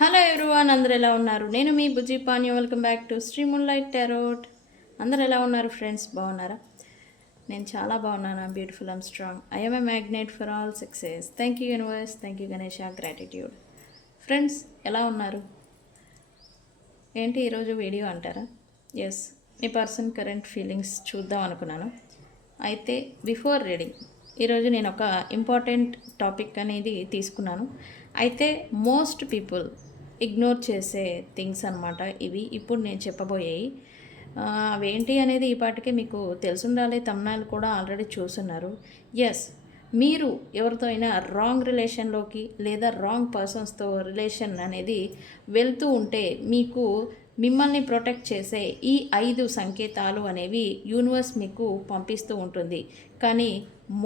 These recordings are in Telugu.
హలో ఎవ్రీవన్, అందరు ఎలా ఉన్నారు? నేను మీ Bujji Pani. Welcome back to Shri moonlight tarot. అందరు ఎలా ఉన్నారు ఫ్రెండ్స్? బాగున్నారా? నేను చాలా బాగున్నాను. Beautiful and strong. I am a magnet for all success. Thank you universe, thank you Ganesha, gratitude. Friends ఎలా ఉన్నారు? ఏంటి ఈరోజు వీడియో అంటారా? ఎస్, మీ పర్సన్ కరెంట్ ఫీలింగ్స్ చూద్దాం అనుకున్నాను. అయితే బిఫోర్ రీడింగ్ ఈరోజు నేను ఒక ఇంపార్టెంట్ టాపిక్ అనేది తీసుకున్నాను. అయితే మోస్ట్ పీపుల్ ఇగ్నోర్ చేసే థింగ్స్ అనమాట ఇవి ఇప్పుడు నేను చెప్పబోయేవి. అవేంటి అనేది ఈ పాటికే మీకు తెలుసుండాలి. తమ్నాయిల్ కూడా ఆల్రెడీ చూస్తున్నారు. ఎస్, మీరు ఎవరితో అయినా రాంగ్ రిలేషన్లోకి లేదా రాంగ్ పర్సన్స్తో రిలేషన్ అనేది వెళ్తూ ఉంటే మీకు మిమ్మల్ని ప్రొటెక్ట్ చేసే ఈ 5 సంకేతాలు అనేవి యూనివర్స్ మీకు పంపిస్తూ ఉంటుంది. కానీ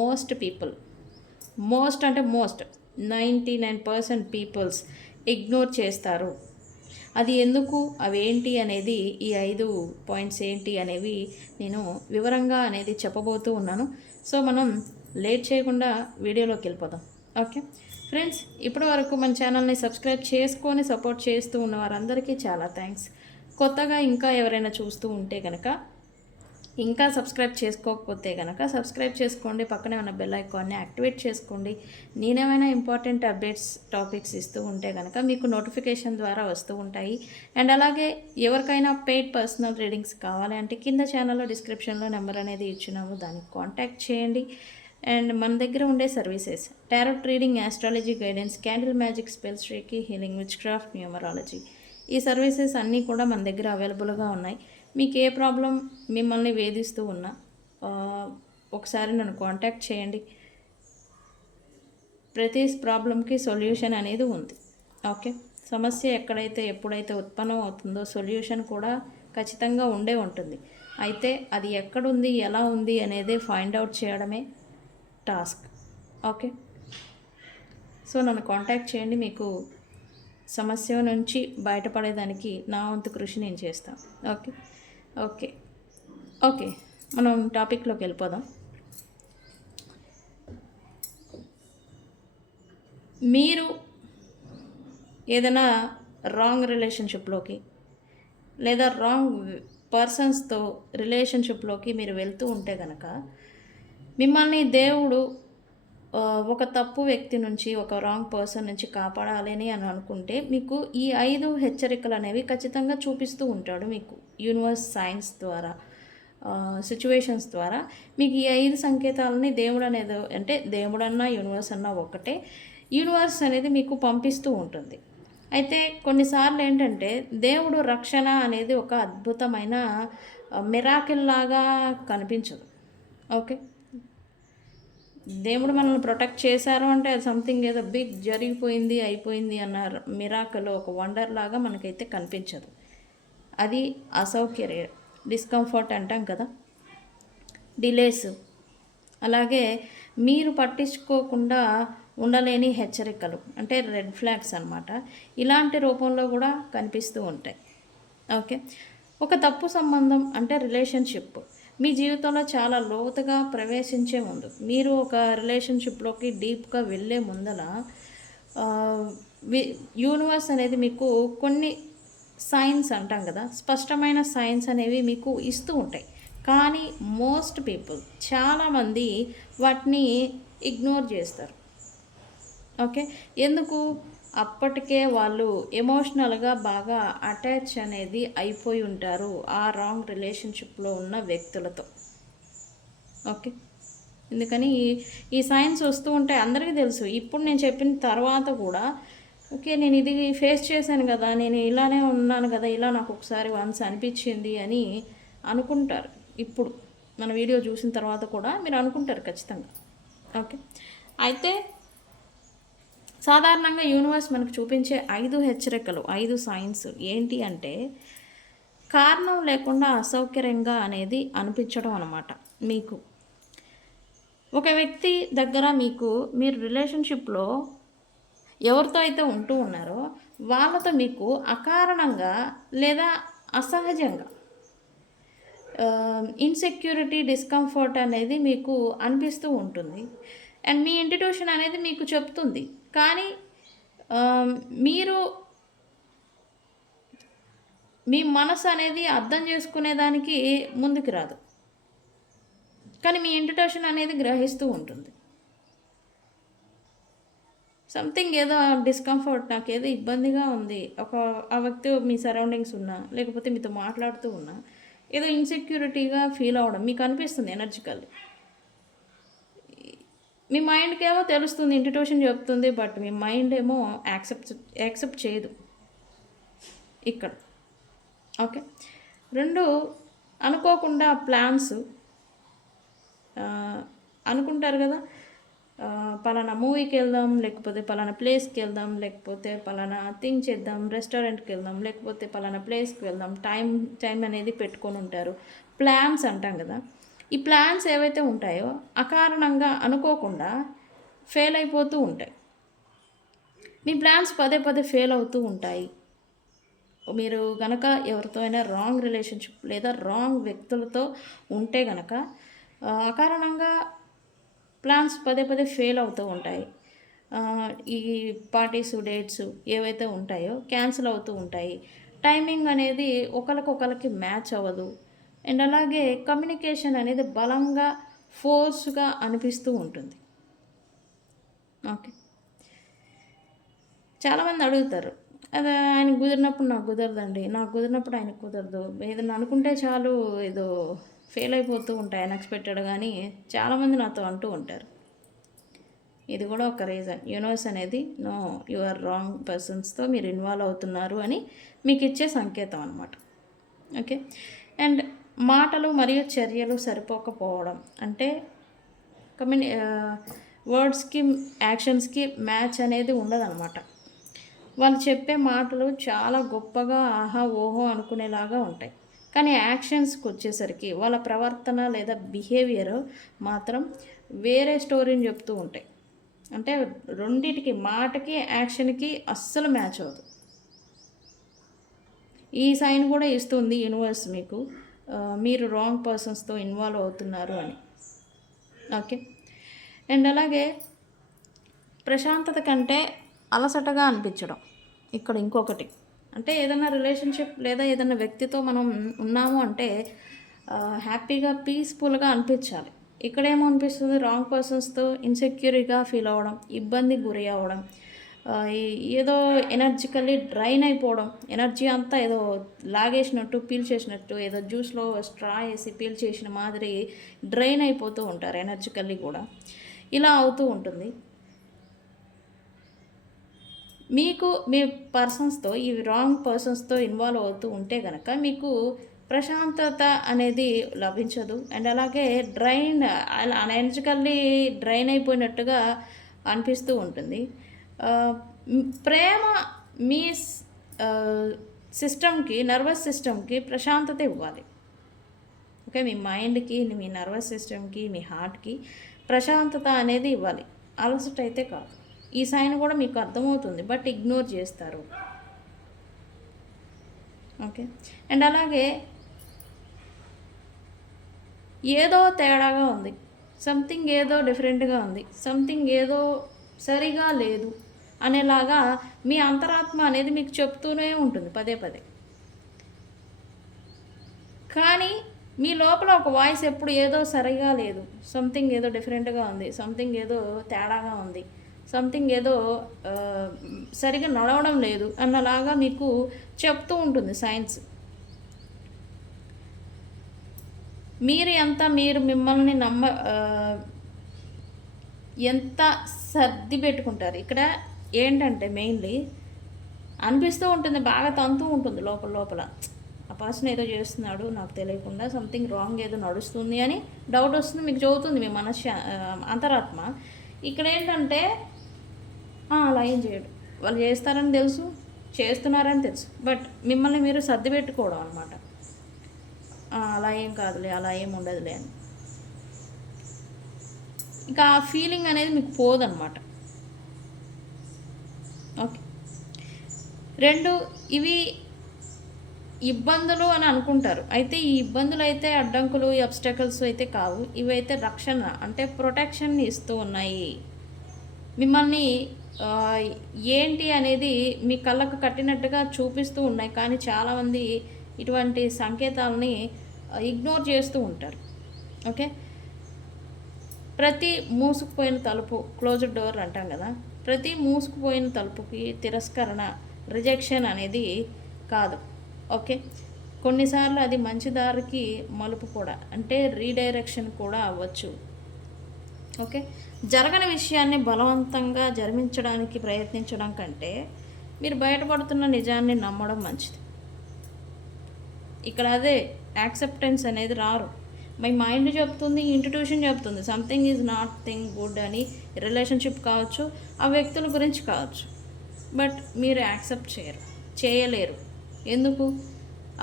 most people, most 99% peoples ignore చేస్తారు. అది ఎందుకు, అవేంటి అనేది, ఈ 5 పాయింట్స్ ఏంటి అనేవి నేను వివరంగా అనేది చెప్పబోతూ ఉన్నాను. సో మనం లేట్ చేయకుండా వీడియోలోకి వెళ్ళిపోదాం. ఓకే ఫ్రెండ్స్, ఇప్పటి వరకు మన ఛానల్ని సబ్స్క్రైబ్ చేసుకొని సపోర్ట్ చేస్తూ ఉన్న వారందరికీ చాలా థ్యాంక్స్. కొత్తగా ఇంకా ఎవరైనా చూస్తూ ఉంటే కనుక, ఇంకా సబ్స్క్రైబ్ చేసుకోకపోతే కనుక సబ్స్క్రైబ్ చేసుకోండి. పక్కనే ఉన్న బెల్ ఐకాన్ని యాక్టివేట్ చేసుకోండి. నేనేమైనా ఇంపార్టెంట్ అప్డేట్స్ టాపిక్స్ ఇస్తూ ఉంటే కనుక మీకు నోటిఫికేషన్ ద్వారా వస్తూ ఉంటాయి. అండ్ అలాగే ఎవరికైనా పెయిడ్ పర్సనల్ రీడింగ్స్ కావాలి అంటే కింద ఛానల్లో డిస్క్రిప్షన్లో నెంబర్ అనేది ఇచ్చినాము, దానికి కాంటాక్ట్ చేయండి. అండ్ మన దగ్గర ఉండే services tarot reading, astrology guidance, candle magic, spells, reiki, healing, which craft, numerology, ఈ సర్వీసెస్ అన్నీ కూడా మన దగ్గర అవైలబుల్గా ఉన్నాయి. మీకు ఏ ప్రాబ్లం మిమ్మల్ని వేధిస్తూ ఉన్నా ఒకసారి నన్ను కాంటాక్ట్ చేయండి. ప్రతి ప్రాబ్లంకి సొల్యూషన్ అనేది ఉంది. ఓకే, సమస్య ఎక్కడైతే ఎప్పుడైతే ఉత్పన్నం అవుతుందో సొల్యూషన్ కూడా ఖచ్చితంగా ఉండే ఉంటుంది. అయితే అది ఎక్కడుంది, ఎలా ఉంది అనేది ఫైండ్ అవుట్ చేయడమే టాస్క్. ఓకే, సో నన్ను కాంటాక్ట్ చేయండి. మీకు సమస్య నుంచి బయటపడేదానికి నా వంతు కృషి నేను చేస్తాను. ఓకే ఓకే ఓకే మనం టాపిక్లోకి వెళ్ళిపోదాం. మీరు ఏదైనా రాంగ్ రిలేషన్షిప్లోకి లేదా రాంగ్ పర్సన్స్తో రిలేషన్షిప్లోకి మీరు వెళ్తూ ఉంటే కనుక మిమ్మల్ని దేవుడు ఒక తప్పు వ్యక్తి నుంచి, ఒక రాంగ్ పర్సన్ నుంచి కాపాడాలని అని అనుకుంటే మీకు ఈ 5 హెచ్చరికలు అనేవి ఖచ్చితంగా చూపిస్తూ ఉంటాడు. మీకు యూనివర్స్ సైన్స్ ద్వారా, సిచ్యువేషన్స్ ద్వారా మీకు ఈ 5 సంకేతాలని దేవుడు అనేది, అంటే దేవుడన్నా యూనివర్స్ అన్నా ఒకటే, యూనివర్స్ అనేది మీకు పంపిస్తూ ఉంటుంది. అయితే కొన్నిసార్లు ఏంటంటే దేవుడు రక్షణ అనేది ఒక అద్భుతమైన మిరాకిల్ లాగా కనిపించదు. ఓకే, దేవుడు మనల్ని ప్రొటెక్ట్ చేశారు అంటే అది సంథింగ్ ఏదో బిగ్ జరిగిపోయింది, అయిపోయింది అన్న మిరాకల్, ఒక వండర్ లాగా మనకైతే కనిపించదు. అది అసౌకర్య, డిస్కంఫర్ట్ అంటాం కదా, డిలేస్, అలాగే మీరు పట్టించుకోకుండా ఉండలేని హెచ్చరికలు అంటే రెడ్ ఫ్లాగ్స్ అన్నమాట. ఇలాంటి రూపంలో కూడా కనిపిస్తూ ఉంటాయి. ఓకే, ఒక తప్పు సంబంధం అంటే రిలేషన్షిప్ మీ జీవితంలో చాలా లోతుగా ప్రవేశించే ముందు, మీరు ఒక రిలేషన్షిప్లోకి డీప్గా వెళ్ళే ముందల యూనివర్స్ అనేది మీకు కొన్ని సైన్స్ అంటాం కదా, స్పష్టమైన సైన్స్ అనేవి మీకు ఇస్తూ ఉంటాయి. కానీ మోస్ట్ పీపుల్, చాలామంది వాటిని ఇగ్నోర్ చేస్తారు. ఓకే, ఎందుకు? అప్పటికే వాళ్ళు ఎమోషనల్గా బాగా అటాచ్ అనేది అయిపోయి ఉంటారు ఆ రాంగ్ రిలేషన్షిప్లో ఉన్న వ్యక్తులతో. ఓకే, ఎందుకని ఈ సైన్స్ వస్తూ ఉంటాయి, అందరికీ తెలుసు. ఇప్పుడు నేను చెప్పిన తర్వాత కూడా ఓకే, నేను ఇది ఫేస్ చేశాను కదా, నేను ఇలానే ఉన్నాను కదా, ఇలా నాకు ఒకసారి వన్స్ అనిపించింది అని అనుకుంటారు. ఇప్పుడు మన వీడియో చూసిన తర్వాత కూడా మీరు అనుకుంటారు ఖచ్చితంగా. ఓకే, అయితే సాధారణంగా యూనివర్స్ మనకు చూపించే 5 హెచ్చరికలు, 5 సైన్స్ ఏంటి అంటే కారణం లేకుండా అసౌకర్యంగా అనేది అనిపించడం అన్నమాట. మీకు ఒక వ్యక్తి దగ్గర మీరు రిలేషన్షిప్లో ఎవరితో అయితే ఉంటూ ఉన్నారో వాళ్ళతో మీకు అకారణంగా లేదా అసహజంగా ఇన్సెక్యూరిటీ, డిస్కంఫర్ట్ అనేది మీకు అనిపిస్తూ ఉంటుంది. అండ్ మీ ఇంట్యూషన్ అనేది మీకు చెప్తుంది. కానీ మీరు మీ మనసు అనేది అర్థం చేసుకునేదానికి ముందుకు రాదు. కానీ మీ ఇంట్యుషన్ అనేది గ్రహిస్తూ ఉంటుంది. సంథింగ్ ఏదో డిస్కంఫర్ట్, నాకేదో ఇబ్బందిగా ఉంది. ఆ వ్యక్తి మీ సరౌండింగ్స్ ఉన్నా, లేకపోతే మీతో మాట్లాడుతూ ఉన్నా, ఏదో ఇన్సెక్యూరిటీగా ఫీల్ అవ్వడం మీకు అనిపిస్తుంది ఎనర్జికల్లీ. మీ మైండ్కి ఏమో తెలుస్తుంది, ఇంట్యుషన్ చెప్తుంది, బట్ మీ మైండ్ ఏమో యాక్సెప్ట్ చేయదు ఇక్కడ. ఓకే. 2 అనుకోకుండా ప్లాన్స్ అనుకుంటారు కదా, పలానా మూవీకి వెళ్దాం, లేకపోతే పలానా ప్లేస్కి వెళ్దాం, లేకపోతే పలానా థింగ్ చేద్దాం, రెస్టారెంట్కి వెళ్దాం, లేకపోతే పలానా ప్లేస్కి వెళ్దాం, టైం అనేది పెట్టుకొని ఉంటారు. ప్లాన్స్ అంటాం కదా. ఈ ప్లాన్స్ ఏవైతే ఉంటాయో అకారణంగా అనుకోకుండా ఫెయిల్ అయిపోతూ ఉంటాయి. మీ ప్లాన్స్ పదే ఫెయిల్ అవుతూ ఉంటాయి. మీరు గనక ఎవరితో అయినా రాంగ్ రిలేషన్షిప్ లేదా రాంగ్ వ్యక్తులతో ఉంటే గనక అకారణంగా ప్లాన్స్ పదే ఫెయిల్ అవుతూ ఉంటాయి. ఈ పార్టీస్, డేట్స్ ఏవైతే ఉంటాయో క్యాన్సిల్ అవుతూ ఉంటాయి. టైమింగ్ అనేది ఒకరికి మ్యాచ్ అవ్వదు. అండ్ అలాగే కమ్యూనికేషన్ అనేది బలంగా, ఫోర్స్గా అనిపిస్తూ ఉంటుంది. ఓకే. చాలామంది అడుగుతారు, అది ఆయనకు కుదిరినప్పుడు నాకు కుదరదండి, నాకు కుదిరినప్పుడు ఆయనకు కుదరదు, ఏదైనా అనుకుంటే చాలు ఏదో ఫెయిల్ అయిపోతూ ఉంటాయి అన్ఎక్స్పెక్టెడ్. కానీ చాలామంది నాతో అంటూ ఉంటారు. ఇది కూడా ఒక రీజన్. యూనివర్స్ అనేది నో, యు ఆర్ రాంగ్ పర్సన్స్తో మీరు ఇన్వాల్వ్ అవుతున్నారు అని మీకు ఇచ్చే సంకేతం అనమాట. ఓకే. అండ్ మాటలు మరియు చర్యలు సరిపోకపోవడం అంటే వర్డ్స్కి యాక్షన్స్కి మ్యాచ్ అనేది ఉండదన్నమాట. వాళ్ళు చెప్పే మాటలు చాలా గొప్పగా ఆహా ఓహో అనుకునేలాగా ఉంటాయి. కానీ యాక్షన్స్కి వచ్చేసరికి వాళ్ళ ప్రవర్తన లేదా బిహేవియర్ మాత్రం వేరే స్టోరీని చెప్తూ ఉంటాయి. అంటే రెండిటికి, మాటకి యాక్షన్కి అస్సలు మ్యాచ్ అవ్వదు. ఈ సైన్ కూడా ఇస్తుంది యూనివర్స్ మీకు, మీరు రాంగ్ పర్సన్స్తో ఇన్వాల్వ్ అవుతున్నారు అని. ఓకే. అండ్ అలాగే ప్రశాంతత కంటే అలసటగా అనిపించడం ఇక్కడ ఇంకొకటి. అంటే ఏదైనా రిలేషన్షిప్ లేదా ఏదైనా వ్యక్తితో మనం ఉన్నాము అంటే హ్యాపీగా, పీస్ఫుల్గా అనిపించాలి. ఇక్కడేమో అనిపిస్తుంది, రాంగ్ పర్సన్స్తో ఇన్సెక్యూర్గా ఫీల్ అవ్వడం, ఇబ్బందికి గురి అవ్వడం, ఏదో ఎనర్జికల్లీ డ్రైన్ అయిపోవడం, ఎనర్జీ అంతా ఏదో లాగేసినట్టు, పీల్చేసినట్టు, ఏదో జ్యూస్లో స్ట్రా వేసి పీల్చేసిన మాదిరి డ్రైన్ అయిపోతూ ఉంటారు ఎనర్జికల్లీ కూడా. ఇలా అవుతూ ఉంటుంది. మీకు మీ పర్సన్స్తో, ఈ రాంగ్ పర్సన్స్తో ఇన్వాల్వ్ అవుతూ ఉంటే కనుక మీకు ప్రశాంతత అనేది లభించదు. అండ్ అలాగే ఎనర్జికల్లీ డ్రైన్ అయిపోయినట్టుగా అనిపిస్తూ ఉంటుంది. ప్రేమ మీ సిస్టమ్కి, నర్వస్ సిస్టమ్కి ప్రశాంతత ఇవ్వాలి. ఓకే. మీ మైండ్కి, మీ నర్వస్ సిస్టమ్కి, మీ హార్ట్కి ప్రశాంతత అనేది ఇవ్వాలి, అలసట అయితే కాదు. ఈ సైన్ కూడా మీకు అర్థమవుతుంది, బట్ ఇగ్నోర్ చేస్తారు. ఓకే. అండ్ అలాగే ఏదో తేడాగా ఉంది, సంథింగ్ ఏదో డిఫరెంట్గా ఉంది, సంథింగ్ ఏదో సరిగా లేదు అనేలాగా మీ అంతరాత్మ అనేది మీకు చెప్తూనే ఉంటుంది పదే. కానీ మీ లోపల ఒక వాయిస్ ఎప్పుడు ఏదో సరిగా లేదు, సంథింగ్ ఏదో డిఫరెంట్గా ఉంది, సంథింగ్ ఏదో తేడాగా ఉంది, సంథింగ్ ఏదో సరిగా నడవడం లేదు అన్నలాగా మీకు చెప్తూ ఉంటుంది సైన్స్. మీరు మిమ్మల్ని ఎంత సర్ది పెట్టుకుంటారు. ఇక్కడ ఏంటంటే మెయిన్లీ అనిపిస్తూ ఉంటుంది, బాగా తంతూ ఉంటుంది లోపల, ఆ పర్సన్ ఏదో చేస్తున్నాడు నాకు తెలియకుండా, సంథింగ్ రాంగ్ ఏదో నడుస్తుంది అని డౌట్ వస్తుంది, మీకు చదువుతుంది మీ అంతరాత్మ. ఇక్కడ ఏంటంటే అలా ఏం చేయడు, వాళ్ళు చేస్తారని తెలుసు, చేస్తున్నారని తెలుసు, బట్ మిమ్మల్ని మీరు సర్ది పెట్టుకోవడం అనమాట. అలా ఏం కాదులే, అలా ఏం ఉండదులే అని. ఇంకా ఆ ఫీలింగ్ అనేది మీకు పోదన్నమాట. ఓకే. 2 ఇవి ఇబ్బందులు అని అనుకుంటారు. అయితే ఈ ఇబ్బందులు అయితే అడ్డంకులు, ఈ అబ్స్టకల్స్ అయితే కావు. ఇవైతే రక్షణ అంటే ప్రొటెక్షన్ ఇస్తూ ఉన్నాయి. మిమ్మల్ని ఏంటి అనేది మీ కళ్ళకు కట్టినట్టుగా చూపిస్తూ ఉన్నాయి, కానీ చాలామంది ఇటువంటి సంకేతాలని ఇగ్నోర్ చేస్తూ ఉంటారు. ఓకే, ప్రతి మూసుకుపోయిన తలుపు, క్లోజ్డ్ డోర్ అంటాం కదా, ప్రతి మూసుకుపోయిన తలుపుకి తిరస్కరణ, రిజెక్షన్ అనేది కాదు. ఓకే, కొన్నిసార్లు అది మంచి దారికి మలుపు కూడా, అంటే రీడైరెక్షన్ కూడా అవ్వచ్చు. ఓకే, జరగని విషయాన్ని బలవంతంగా జరిపించడానికి ప్రయత్నించడం కంటే మీరు బయటపడుతున్న నిజాన్ని నమ్మడం మంచిది. ఇక్కడ అదే యాక్సెప్టెన్స్ అనేది రారు. మై మైండ్ చెప్తుంది, ఇంట్యూషన్ చెప్తుంది something is not thing good అని, రిలేషన్షిప్ కావచ్చు, ఆ వ్యక్తుల గురించి కావచ్చు. బట్ మీరు యాక్సెప్ట్ చేయలేరు. ఎందుకు?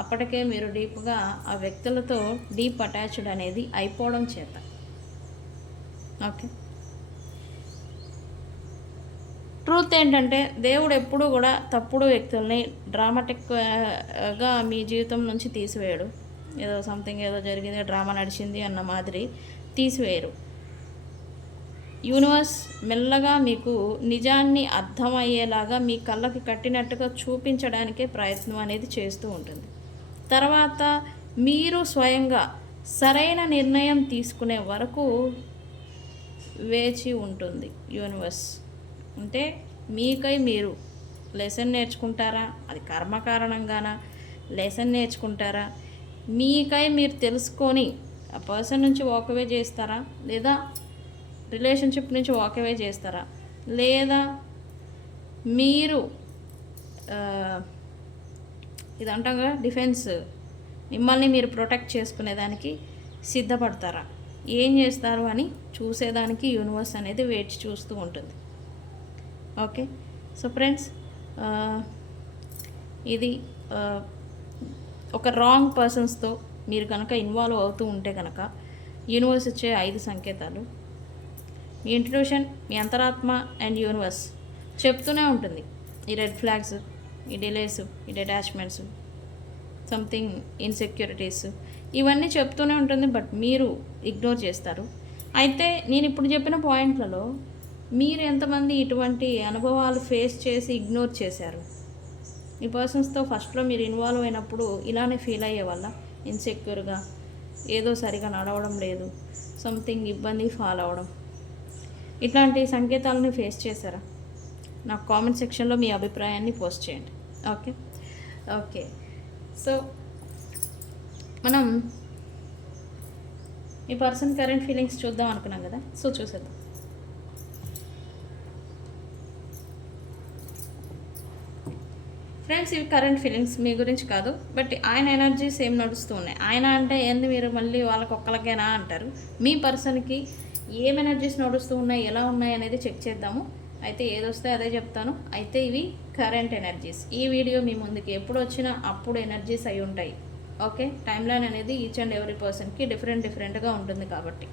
అప్పటికే మీరు డీప్గా ఆ వ్యక్తులతో డీప్ అటాచ్డ్ అనేది అయిపోవడం చేత. ఓకే, ట్రూత్ ఏంటంటే దేవుడు ఎప్పుడూ కూడా తప్పుడు వ్యక్తుల్ని డ్రామాటిక్గా మీ జీవితం నుంచి తీసివేయడు. ఏదో సంథింగ్ ఏదో జరిగింది, డ్రామా నడిచింది అన్న మాదిరి తీసివేయరు. యూనివర్స్ మెల్లగా మీకు నిజాన్ని అర్థమయ్యేలాగా మీ కళ్ళకి కట్టినట్టుగా చూపించడానికే ప్రయత్నం అనేది చేస్తూ ఉంటుంది. తర్వాత మీరు స్వయంగా సరైన నిర్ణయం తీసుకునే వరకు వేచి ఉంటుంది యూనివర్స్. అంటే మీకై మీరు లెసన్ నేర్చుకుంటారా, అది కర్మ కారణంగానా లెసన్ నేర్చుకుంటారా, మీకై మీరు తెలుసుకొని ఆ పర్సన్ నుంచి వాకవే చేస్తారా, లేదా రిలేషన్షిప్ నుంచి వాకవే చేస్తారా, లేదా మీరు ఇది అంటాం కదా డిఫెన్స్, మిమ్మల్ని మీరు ప్రొటెక్ట్ చేసుకునేదానికి సిద్ధపడతారా, ఏం చేస్తారు అని చూసేదానికి యూనివర్స్ అనేది వేచి చూస్తూ ఉంటుంది. ఓకే, సో ఫ్రెండ్స్, ఇది ఒక రాంగ్ పర్సన్స్తో మీరు కనుక ఇన్వాల్వ్ అవుతూ ఉంటే కనుక యూనివర్స్ ఇచ్చే 5 సంకేతాలు. మీ ఇంట్యూషన్, మీ అంతరాత్మ అండ్ యూనివర్స్ చెప్తూనే ఉంటుంది. ఈ రెడ్ ఫ్లాగ్స్, ఈ డిలేస్, ఈ డిటాచ్మెంట్స్, సంథింగ్ ఇన్సెక్యూరిటీస్, ఇవన్నీ చెప్తూనే ఉంటుంది. బట్ మీరు ఇగ్నోర్ చేస్తారు. అయితే నేను ఇప్పుడు చెప్పిన పాయింట్లలో మీరు ఎంతమంది ఇటువంటి అనుభవాలు ఫేస్ చేసి ఇగ్నోర్ చేశారు? ఈ పర్సన్స్తో ఫస్ట్లో మీరు ఇన్వాల్వ్ అయినప్పుడు ఇలానే ఫీల్ అయ్యే వల్ల, ఇన్సెక్యూర్గా, ఏదో సరిగా నడవడం లేదు, సంథింగ్ ఇబ్బంది ఫాలో అవడం, ఇట్లాంటి సంకేతాలని ఫేస్ చేశారా? నాకు కామెంట్ సెక్షన్లో మీ అభిప్రాయాన్ని పోస్ట్ చేయండి. ఓకే ఓకే, సో మనం ఈ పర్సన్ కరెంట్ ఫీలింగ్స్ చూద్దాం అనుకున్నాం కదా, సో చూసేద్దాం. ఫ్రెండ్స్, ఇవి కరెంట్ ఫీలింగ్స్ మీ గురించి కాదు, బట్ ఆయన ఎనర్జీస్ ఏం నడుస్తూ ఉన్నాయి. ఆయన అంటే ఏంది, మీరు మళ్ళీ వాళ్ళకి ఒక్కలకేనా అంటారు. మీ పర్సన్కి ఏం ఎనర్జీస్ నడుస్తూ ఉన్నాయి, ఎలా ఉన్నాయి అనేది చెక్ చేద్దాము. అయితే ఏదొస్తే అదే చెప్తాను. అయితే ఇవి కరెంట్ ఎనర్జీస్. ఈ వీడియో మీ ముందుకి ఎప్పుడు వచ్చినా అప్పుడు ఎనర్జీస్ అయి ఉంటాయి. ఓకే, టైం లైన్ అనేది ఈచ్ అండ్ ఎవ్రీ పర్సన్కి డిఫరెంట్గా ఉంటుంది కాబట్టి.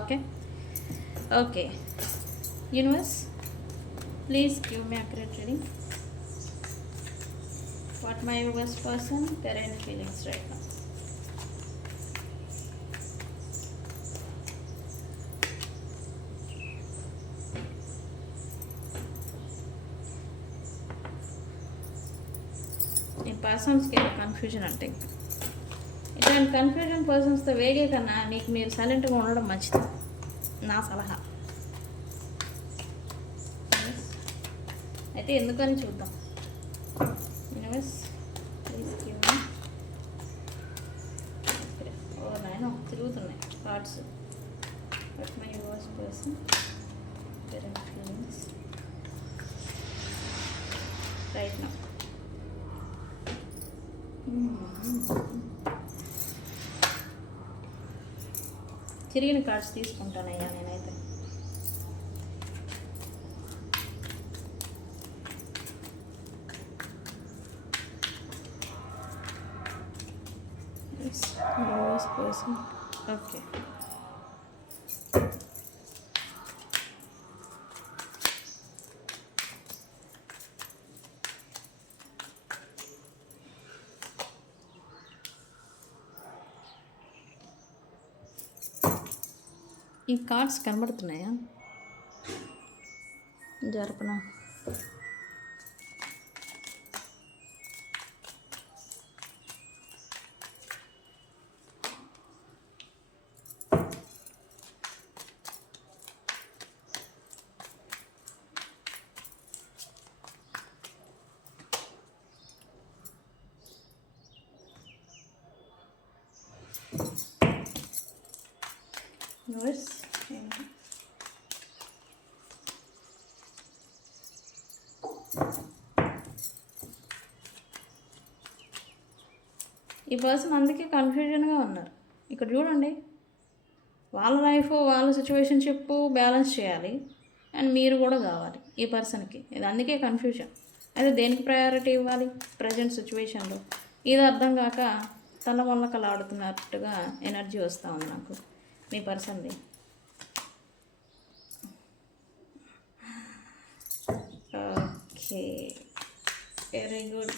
Okay okay, universe please give me accurate reading. What my worst person current feelings right now. ఈ పర్సన్స్కి కన్ఫ్యూజన్ అంటే ఇట్లాంటి కన్ఫ్యూజన్ పర్సన్స్తో వేగే కన్నా నీకు మీరు సైలెంట్గా ఉండడం మంచిది, నా సలహా. అయితే ఎందుకని చూద్దాం. Universe please give me. ఓ నాయన తిరుగుతున్నాయి cards. But my worst person current feelings right now. తిరిగిన కార్డ్స్ తీసుకుంటానయ్యా నేనైతే. person. Okay. ఈ కార్డ్స్ కనబడుతున్నాయా? జరపనా? యూనివర్స్ ఏంటి? ఈ పర్సన్ అందుకే కన్ఫ్యూజన్గా ఉన్నారు. ఇక్కడ చూడండి, వాళ్ళ లైఫ్ వాళ్ళ సిచ్యువేషన్షిప్ బ్యాలెన్స్ చేయాలి అండ్ మీరు కూడా కావాలి ఈ పర్సన్కి. ఇది అందుకే కన్ఫ్యూజన్. అయితే దేనికి ప్రయారిటీ ఇవ్వాలి ప్రజెంట్ సిచ్యువేషన్లో ఇది అర్థం కాక తల వల్లకలు ఆడుతున్నట్టుగా ఎనర్జీ వస్తూ ఉంది నాకు మీ పర్సన్ది. Okay, very good.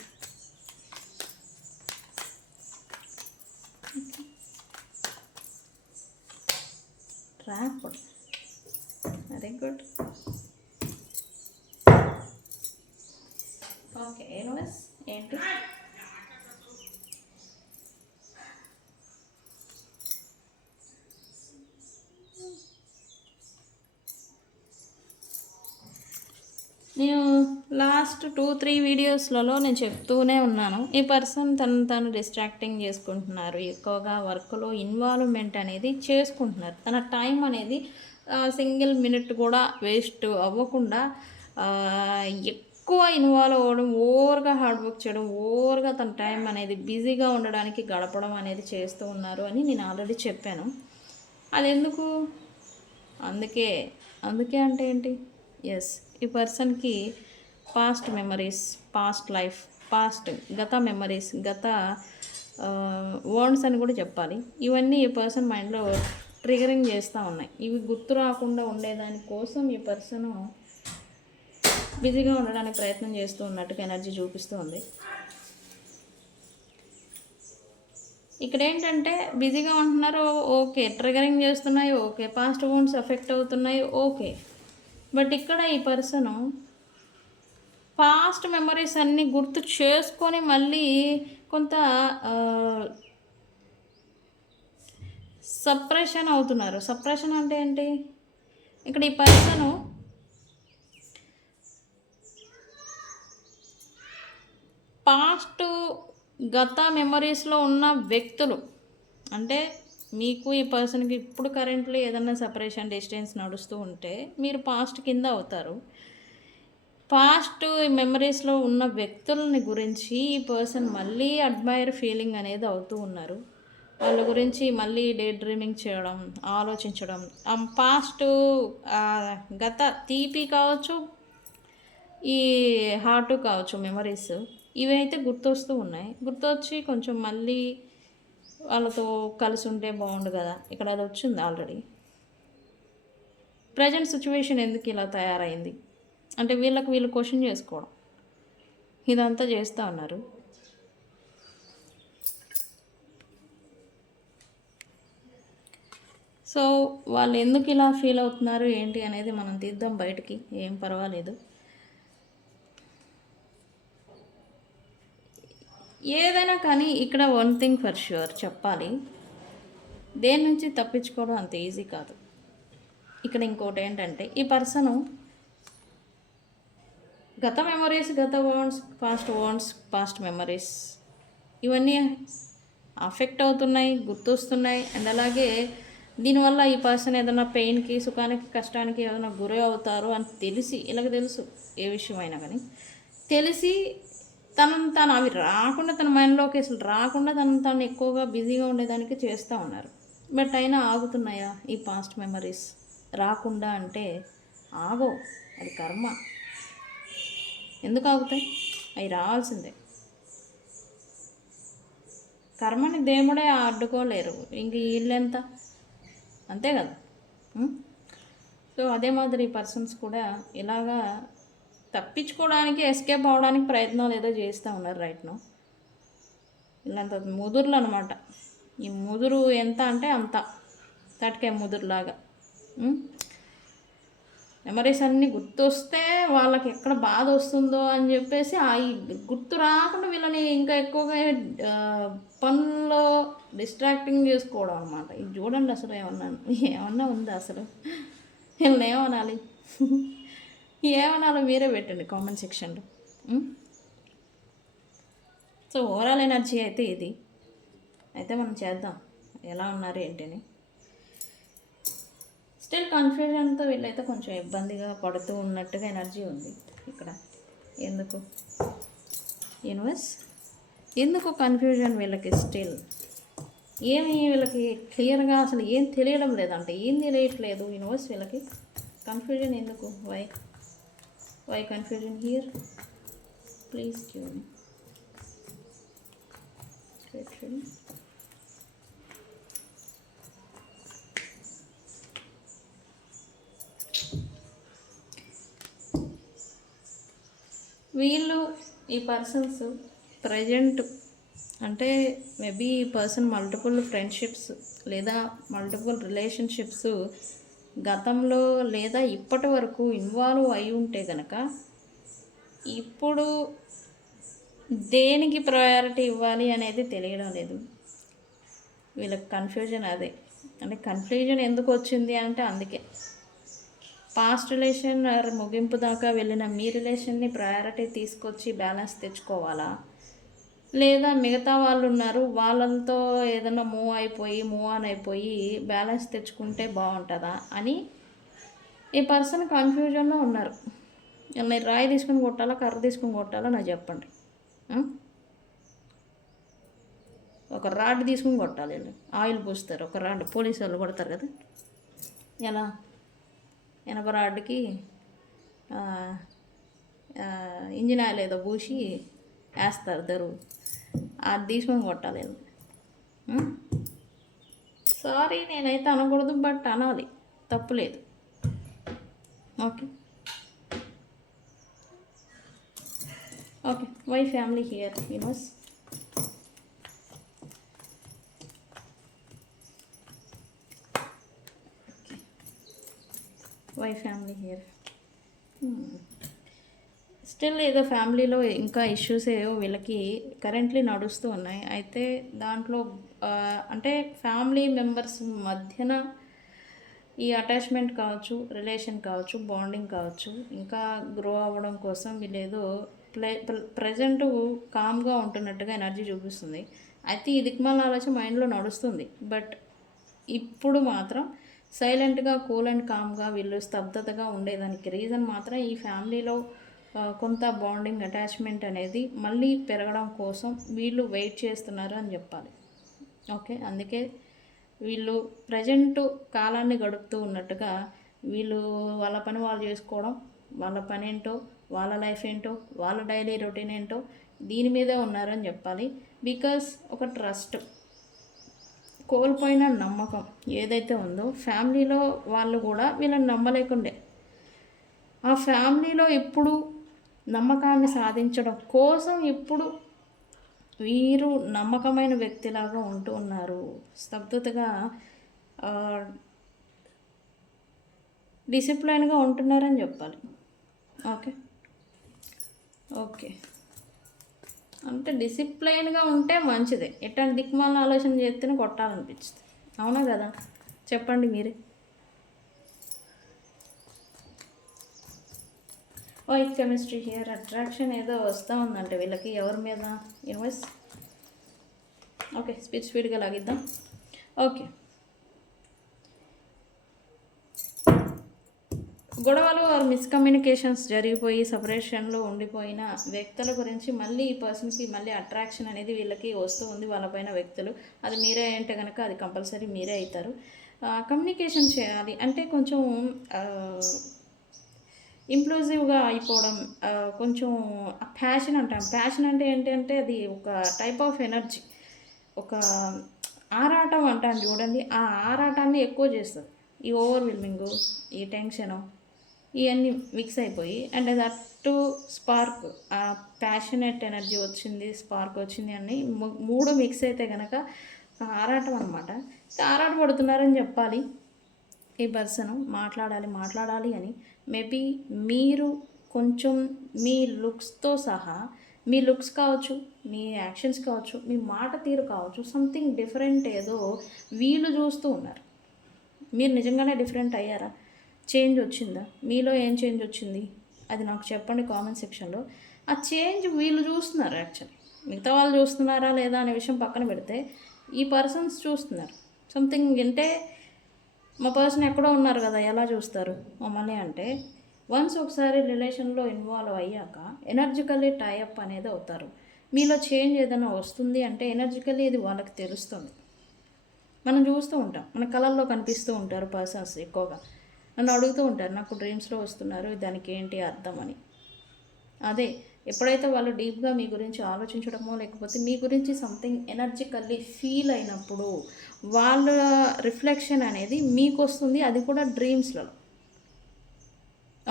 Trapped, very good. Okay, universe ఏంటి? నేను లాస్ట్ 2-3 వీడియోస్లలో నేను చెప్తూనే ఉన్నాను, ఈ పర్సన్ తను డిస్ట్రాక్టింగ్ చేసుకుంటున్నారు, ఎక్కువగా వర్క్లో ఇన్వాల్వ్మెంట్ అనేది చేసుకుంటున్నారు. తన టైం అనేది సింగిల్ మినిట్ కూడా వేస్ట్ అవ్వకుండా ఎక్కువ ఇన్వాల్వ్ అవ్వడం, ఓవర్గా హార్డ్ వర్క్ చేయడం, ఓవర్గా తన టైం అనేది బిజీగా ఉండడానికి గడపడం అనేది చేస్తూ ఉన్నారు అని నేను ఆల్రెడీ చెప్పాను. అది ఎందుకు? అందుకే అంటే ఏంటి? ఎస్, ఈ పర్సన్కి పాస్ట్ మెమరీస్, పాస్ట్ లైఫ్, గత మెమరీస్, గత వర్డ్స్ అని కూడా చెప్పాలి, ఇవన్నీ ఈ పర్సన్ మైండ్లో ట్రిగరింగ్ చేస్తూ ఉన్నాయి. ఇవి గుర్తు రాకుండా ఉండేదాని కోసం ఈ పర్సన్ బిజీగా ఉండడానికి ప్రయత్నం చేస్తూ ఉన్నట్టుగా ఎనర్జీ చూపిస్తూ ఉంది. ఇక్కడ ఏంటంటే బిజీగా ఉంటున్నారు, ఓకే, ట్రిగరింగ్ చేస్తున్నాయి, ఓకే, పాస్ట్ వౌండ్స్ ఎఫెక్ట్ అవుతున్నాయి, ఓకే. బట్ ఇక్కడ ఈ పర్సను పాస్ట్ మెమరీస్ అన్నీ గుర్తు చేసుకొని మళ్ళీ కొంత సప్రెషన్ అవుతున్నారు. సప్రెషన్ అంటే ఏంటి? ఇక్కడ ఈ పర్సను పాస్ట్ గత మెమరీస్లో ఉన్న వ్యక్తులు, అంటే మీకు ఈ పర్సన్కి ఇప్పుడు కరెంట్లీ ఏదన్నా సపరేషన్ డిస్టెన్స్ నడుస్తూ ఉంటే మీరు పాస్ట్ కింద అవుతారు. పాస్ట్ మెమరీస్లో ఉన్న వ్యక్తులని గురించి ఈ పర్సన్ మళ్ళీ అడ్మైర్ ఫీలింగ్ అనేది అవుతూ ఉన్నారు. వాళ్ళ గురించి మళ్ళీ డే డ్రీమింగ్ చేయడం, ఆలోచించడం, పాస్ట్ గత తీపి కావచ్చు, ఈ హార్ట్ కావచ్చు, మెమరీస్ ఇవైతే గుర్తొస్తూ ఉన్నాయి. గుర్తొచ్చి కొంచెం మళ్ళీ వాళ్ళతో కలిసి ఉంటే బాగుండు కదా. ఇక్కడ అది వచ్చింది ఆల్రెడీ. ప్రజెంట్ సిచ్యువేషన్ ఎందుకు ఇలా తయారైంది అంటే వీళ్ళు క్వశ్చన్ చేసుకోవడం, ఇదంతా చేస్తూ ఉన్నారు. సో వాళ్ళు ఎందుకు ఇలా ఫీల్ అవుతున్నారు ఏంటి అనేది మనం తీద్దాం బయటికి, ఏం పర్వాలేదు. ఏదైనా కానీ ఇక్కడ వన్ థింగ్ ఫర్ ష్యూర్ చెప్పాలి, దేని నుంచి తప్పించుకోవడం అంత ఈజీ కాదు. ఇక్కడ ఇంకోటి ఏంటంటే ఈ పర్సను గత మెమరీస్, గత వాండ్స్, పాస్ట్ మెమరీస్ ఇవన్నీ అఫెక్ట్ అవుతున్నాయి, గుర్తొస్తున్నాయి. అండ్ అలాగే దీనివల్ల ఈ పర్సన్ ఏదైనా పెయిన్కి, సుఖానికి, కష్టానికి ఏదైనా గురి అవుతారు అని తెలిసి, ఇలాగ తెలుసు ఏ విషయమైనా కానీ తెలిసి తను అవి రాకుండా, తన మైండ్లోకి అసలు రాకుండా తను ఎక్కువగా బిజీగా ఉండేదానికి చేస్తూ ఉన్నారు. బట్ అయినా ఆగుతున్నాయా ఈ పాస్ట్ మెమరీస్? రాకుండా అంటే ఆగో, అది కర్మ. ఎందుకు ఆగుతాయి? అవి రావాల్సిందే. కర్మని దేవుడే అడ్డుకోలేరు, ఇంక వీళ్ళెంత, అంతే కదా. సో అదే మాదిరి పర్సన్స్ కూడా ఇలాగా తప్పించుకోవడానికి, ఎస్కేప్ అవడానికి ప్రయత్నాలు ఏదో చేస్తూ ఉన్నారు రైట్ నో. ఇలాంత ముదురులు అనమాట. ఈ ముదురు ఎంత అంటే అంత, తటికే ముదురులాగా. మెమరీస్ అన్నీ గుర్తొస్తే వాళ్ళకి ఎక్కడ బాధ వస్తుందో అని చెప్పేసి గుర్తు రాకుండా వీళ్ళని ఇంకా ఎక్కువగా పనుల్లో డిస్ట్రాక్టింగ్ చేసుకోవడం అనమాట. ఇది చూడండి, అసలు ఏమన్నా ఉందా అసలు? వీళ్ళని ఏమనాలి? ఏమనాలో మీరే పెట్టండి కామెంట్ సెక్షన్లో. సో ఓవరాల్ ఎనర్జీ అయితే ఇది. అయితే మనం చేద్దాం. ఎలా ఉన్నారు ఏంటని. స్టిల్ కన్ఫ్యూజన్తో వీళ్ళైతే కొంచెం ఇబ్బందిగా పడుతూ ఉన్నట్టుగా ఎనర్జీ ఉంది ఇక్కడ. ఎందుకు యూనివర్స్, ఎందుకు కన్ఫ్యూజన్ వీళ్ళకి స్టిల్? ఏమి వీళ్ళకి క్లియర్గా అసలు ఏం తెలియడం లేదంటే ఏం తెలియట్లేదు యూనివర్స్ వీళ్ళకి. కన్ఫ్యూజన్ ఎందుకు? Why confusion here? Please give me. వీళ్ళు ఈ పర్సన్స్ ప్రజెంట్ అంటే మేబీ ఈ పర్సన్ మల్టిపుల్ ఫ్రెండ్షిప్స్ లేదా మల్టిపుల్ రిలేషన్షిప్స్ గతంలో లేదా ఇప్పటి వరకు ఇన్వాల్వ్ అయి ఉంటే కనుక ఇప్పుడు దేనికి ప్రయారిటీ ఇవ్వాలి అనేది తెలియడం లేదు వీళ్ళకి. కన్ఫ్యూజన్ అదే. అంటే కన్ఫ్యూజన్ ఎందుకు వచ్చింది అంటే అందుకే పాస్ట్ రిలేషన్ ముగింపు దాకా వెళ్ళిన మీ రిలేషన్ని ప్రయారిటీ తీసుకొచ్చి బ్యాలెన్స్ తెచ్చుకోవాలా, లేదా మిగతా వాళ్ళు ఉన్నారు వాళ్ళతో ఏదైనా మూవ్ ఆన్ అయిపోయి బ్యాలెన్స్ తెచ్చుకుంటే బాగుంటుందా అని ఈ పర్సన్ కన్ఫ్యూజన్లో ఉన్నారు. మీరు రాయి తీసుకుని కొట్టాలా కర్ర తీసుకుని కొట్టాలా నాకు చెప్పండి. ఒక రాడ్ తీసుకుని కొట్టాలి వీళ్ళు. ఆయిల్ పూస్తారు, ఒక రాడ్ పోలీసు వాళ్ళు కొడతారు కదా ఎలా, ఎనప రాడ్కి ఇంజిన్ ఆయిల్ ఏదో పూసి వేస్తారు దరువు, అది తీసుకొని కొట్టాలి వీళ్ళు. సారీ నేనైతే అనకూడదు, బట్ అనాలి, తప్పులేదు. Okay okay. Why family here universe? Why family here? Still ఏదో ఫ్యామిలీలో ఇంకా ఇష్యూస్ ఏవో వీళ్ళకి కరెంట్లీ నడుస్తూ ఉన్నాయి. అయితే దాంట్లో అంటే ఫ్యామిలీ మెంబర్స్ మధ్యన ఈ అటాచ్మెంట్ కావచ్చు, రిలేషన్ కావచ్చు, బాండింగ్ కావచ్చు, ఇంకా గ్రో అవ్వడం కోసం వీళ్ళేదో ప్రజెంట్ కామ్గా ఉంటున్నట్టుగా ఎనర్జీ చూపిస్తుంది. అయితే ఈ దిక్మాల ఆలోచన మైండ్లో నడుస్తుంది, బట్ ఇప్పుడు మాత్రం సైలెంట్గా కూల్ అండ్ కామ్గా వీళ్ళు స్తబ్దతగా ఉండేదానికి రీజన్ మాత్రం ఈ ఫ్యామిలీలో కొంత బాండింగ్ అటాచ్మెంట్ అనేది మళ్ళీ పెరగడం కోసం వీళ్ళు వెయిట్ చేస్తున్నారు అని చెప్పాలి. ఓకే, అందుకే వీళ్ళు ప్రజెంట్ కాలాన్ని గడుపుతూ ఉన్నట్టుగా వీళ్ళు వాళ్ళ పని వాళ్ళు చేసుకోవడం, వాళ్ళ పని ఏంటో, వాళ్ళ లైఫ్ ఏంటో, వాళ్ళ డైలీ రొటీన్ ఏంటో దీని మీదే ఉన్నారని చెప్పాలి. బికాస్ ఒక ట్రస్ట్ కోల్పోయిన నమ్మకం ఏదైతే ఉందో ఫ్యామిలీలో వాళ్ళు కూడా వీళ్ళని నమ్మలేకుండే, ఆ ఫ్యామిలీలో ఇప్పుడు నమ్మకాన్ని సాధించడం కోసం ఇప్పుడు వీరు నమ్మకమైన వ్యక్తిలాగా ఉంటూ ఉన్నారు. స్తబ్దతగా డిసిప్లైన్గా ఉంటున్నారని చెప్పాలి. ఓకే ఓకే, అంటే డిసిప్లైన్గా ఉంటే మంచిదే. ఎట్లాంటి దిక్మాలను ఆలోచన చేస్తేనే కొట్టాలనిపించింది, అవునా కదా? చెప్పండి మీరే. White chemistry here. అట్రాక్షన్ ఏదో వస్తూ ఉందంటే వీళ్ళకి ఎవరి మీద యూనివర్స్? ఓకే, స్పీడ్గా లాగిద్దాం. ఓకే, గొడవలు ఆర్ మిస్కమ్యూనికేషన్స్ జరిగిపోయి సపరేషన్లో ఉండిపోయిన వ్యక్తుల గురించి మళ్ళీ ఈ పర్సన్కి మళ్ళీ అట్రాక్షన్ అనేది వీళ్ళకి వస్తూ ఉంది వాళ్ళపైన వ్యక్తులు. అది మీరే అంటే కనుక అది కంపల్సరీ మీరే అవుతారు. కమ్యూనికేషన్ చేయాలి అంటే కొంచెం ఇంప్లూజివ్గా అయిపోవడం, కొంచెం ప్యాషన్ అంటాం. ప్యాషన్ అంటే ఏంటంటే అది ఒక టైప్ ఆఫ్ ఎనర్జీ, ఒక ఆరాటం అంటాను చూడండి. ఆ ఆరాటాన్ని ఎక్కువ చేస్తుంది ఈ ఓవర్వెల్మింగ్, ఈ టెన్షను, ఇవన్నీ మిక్స్ అయిపోయి అండ్ దట్ స్పార్క్, ఆ ప్యాషనెట్ ఎనర్జీ వచ్చింది, స్పార్క్ వచ్చింది అన్నీ మూడు మిక్స్ అయితే కనుక ఆరాటం అనమాట. ఆరాట పడుతున్నారని చెప్పాలి. ఈ పర్సన్ మాట్లాడాలి అని మేబీ మీరు కొంచెం మీ లుక్స్తో సహా, మీ లుక్స్ కావచ్చు, మీ యాక్షన్స్ కావచ్చు, మీ మాట తీరు కావచ్చు, సంథింగ్ డిఫరెంట్ ఏదో వీళ్ళు చూస్తూ ఉన్నారు. మీరు నిజంగానే డిఫరెంట్ అయ్యారా? చేంజ్ వచ్చిందా? మీలో ఏం చేంజ్ వచ్చింది అది నాకు చెప్పండి కామెంట్ సెక్షన్లో. ఆ చేంజ్ వీళ్ళు చూస్తున్నారు. యాక్చువల్లీ మిగతా వాళ్ళు చూస్తున్నారా లేదా అనే విషయం పక్కన పెడితే ఈ పర్సన్స్ చూస్తున్నారు. సంథింగ్ అంటే మా పర్సన్ ఎక్కడో ఉన్నారు కదా, ఎలా చూస్తారు మమ్మల్ని అంటే, వన్స్ ఒకసారి రిలేషన్లో ఇన్వాల్వ్ అయ్యాక ఎనర్జికల్లీ టైఅప్ అనేది అవుతారు. మీలో చేంజ్ ఏదైనా వస్తుంది అంటే ఎనర్జికల్లీ ఇది వాళ్ళకి తెలుస్తుంది. మనం చూస్తూ ఉంటాం, మన కళల్లో కనిపిస్తూ ఉంటారు పర్సన్స్ ఎక్కువగా. నన్ను అడుగుతూ ఉంటారు, నాకు డ్రీమ్స్లో వస్తున్నారు, దానికి ఏంటి అర్థం అని. అదే ఎప్పుడైతే వాళ్ళు డీప్గా మీ గురించి ఆలోచించడమో లేకపోతే మీ గురించి సంథింగ్ ఎనర్జికల్లీ ఫీల్ అయినప్పుడు వాళ్ళ రిఫ్లెక్షన్ అనేది మీకు వస్తుంది, అది కూడా డ్రీమ్స్లో.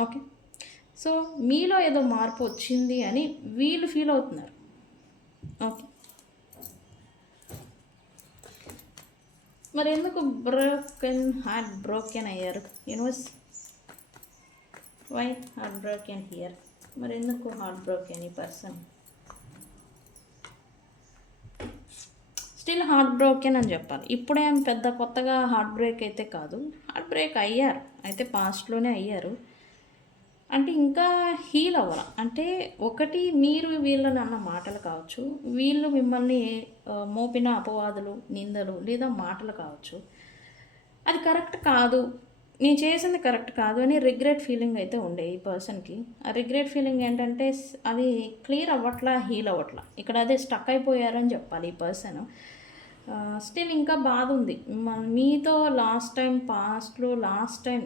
ఓకే, సో మీలో ఏదో మార్పు వచ్చింది అని వీళ్ళు ఫీల్ అవుతున్నారు. ఓకే, మరి ఎందుకు హార్ట్ బ్రోకెన్ అయ్యారు universe? Why heart broken here? మరి ఎందుకు హార్ట్ బ్రోకెన్ ఈ పర్సన్? స్టిల్ హార్ట్ బ్రోకెన్ అని చెప్పాలి. ఇప్పుడేం పెద్ద కొత్తగా హార్ట్ బ్రేక్ అయితే కాదు, హార్ట్ బ్రేక్ అయ్యారు, అయితే పాస్ట్లోనే అయ్యారు. అంటే ఇంకా హీల్ అవ్వాల అంటే, ఒకటి మీరు వీళ్ళని అన్న మాటలు కావచ్చు, వీళ్ళు మిమ్మల్ని మోపిన అపవాదులు, నిందలు లేదా మాటలు కావచ్చు, అది కరెక్ట్ కాదు, నేను చేసింది కరెక్ట్ కాదు అని రిగ్రెట్ ఫీలింగ్ అయితే ఉండే ఈ పర్సన్కి. ఆ రిగ్రెట్ ఫీలింగ్ ఏంటంటే అది క్లియర్ అవ్వట్లా, హీల్ అవ్వట్లా, ఇక్కడ అదే స్టక్ అయిపోయారని చెప్పాలి ఈ పర్సన్. స్టిల్ ఇంకా బాధ ఉంది మీతో. లాస్ట్ టైం